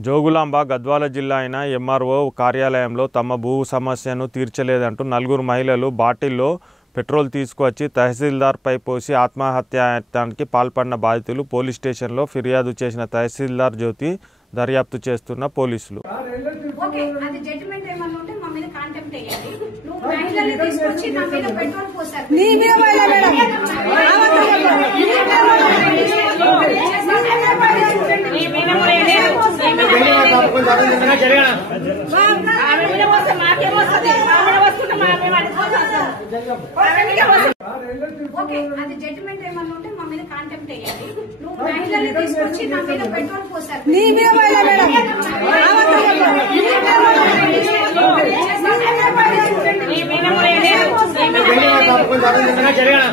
జోగులాంబ గద్వాల జిల్లా అయిన ఎంఆర్ఓ కార్యాలయంలో తమ భూ సమస్యను తీర్చలేదంటూ నలుగురు మహిళలు బాటిల్లో పెట్రోల్ తీసుకువచ్చి తహసీల్దార్పై పోసి ఆత్మహత్యాయత్నానికి పాల్పడిన బాధితులు పోలీస్ స్టేషన్లో ఫిర్యాదు చేసిన తహసీల్దార్ జ్యోతి దర్యాప్తు చేస్తున్న పోలీసులు. జరిగిన